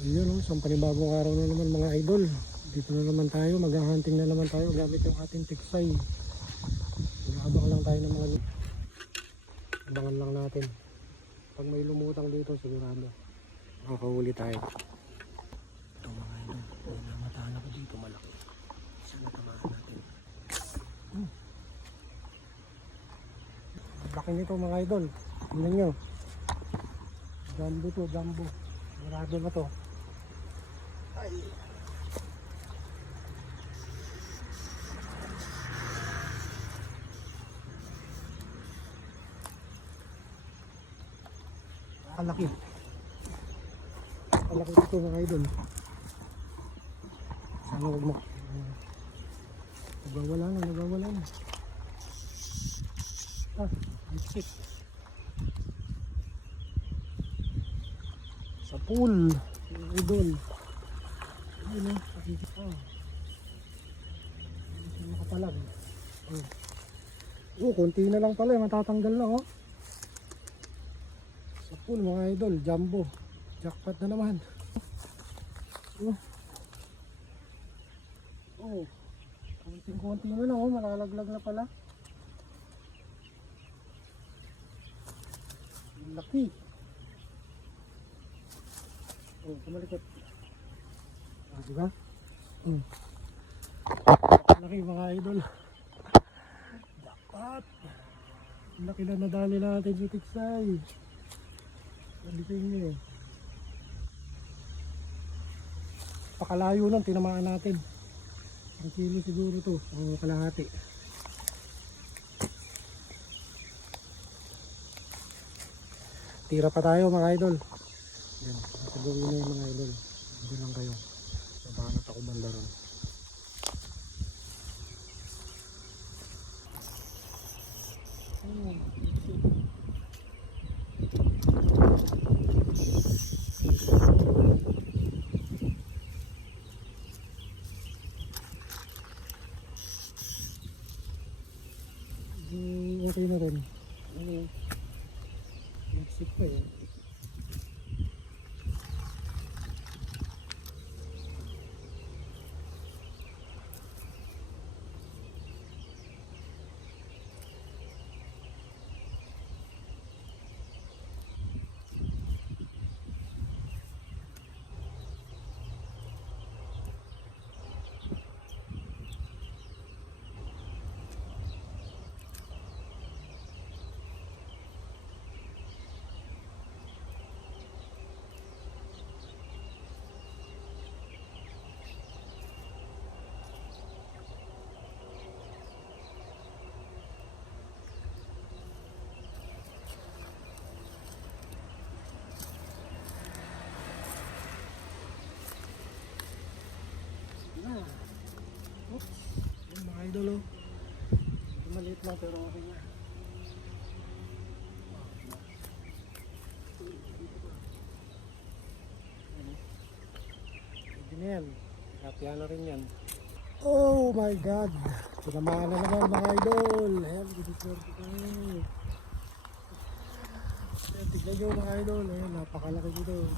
Ayun o, isang panibagong araw na naman mga idol. Dito na naman tayo, maghahunting na naman tayo gamit yung ating tiksay. Mag-aabang lang tayo ng mga abangan lang natin. Pag may lumutang dito, sigurado. Makakahuli tayo. Ito mga idol, may namataan ako dito malaki. Isa na tamaan natin. Hmm. Laki nito mga idol. Tingnan nyo. Jumbo to, jumbo. Sigurado na to. Ay. Kalaki. Kalaki ito mga idol. Sana huwag mo. Nagwawala na, nagwawala na. Ah, lipstick. Sa pool. Mga idol. Ayun o, nakikita. Hindi makapalag. Oh. Oh, konti na lang pala, eh, matatanggal na oh. Sa pool mga idol, jumbo. Jackpot na naman. Oh. Oh. Konting-konti na lang oh, malalaglag na pala. Laki. Oh, kumalikot. Ah, diba? Hmm. Laki mga idol. Ang Laki na nadali natin si Tiksay. Sabi ko inyo eh. Pakalayo lang, tinamaan natin. Ang kilo siguro to, o kalahati. Tira pa tayo mga idol. Yan, siguro na yung mga idol. Hindi lang kayo. Sabanat ako banda ron. Hmm, okay na rin. Ano yun? Nagsip pa eh. Ah. Oops. Yung mga idol oh. Maliit lang pero okay na. Ano? Pwede na yan. Na rin yan. Oh my God! Tinamaan na naman mga idol. Ayan, gudiswerte ko. Tignan nyo mga idol. Ayan, napakalaki dito.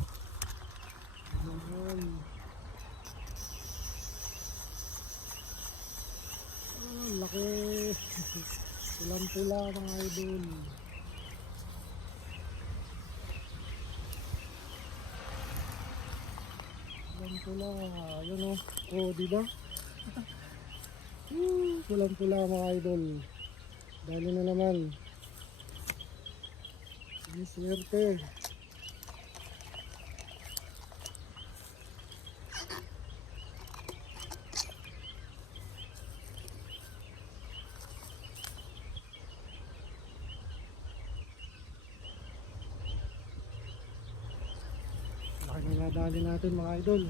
Ayan. Ah, laki. Pulang pula mga idol. Pulang pula. Ayan o. Oh, di ba? Hmm, Pulang pula mga idol. Dali na naman. Sige, swerte. Nadali natin mga idol.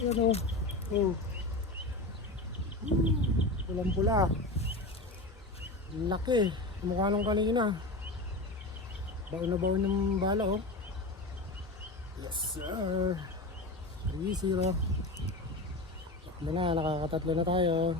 Ayan o. Oh. Pulang pula. Ang Laki. Mukha nung kanina. Baon na baon yung bala oh. Yes sir. 3-0. Takbo na, nakakatatlo na tayo.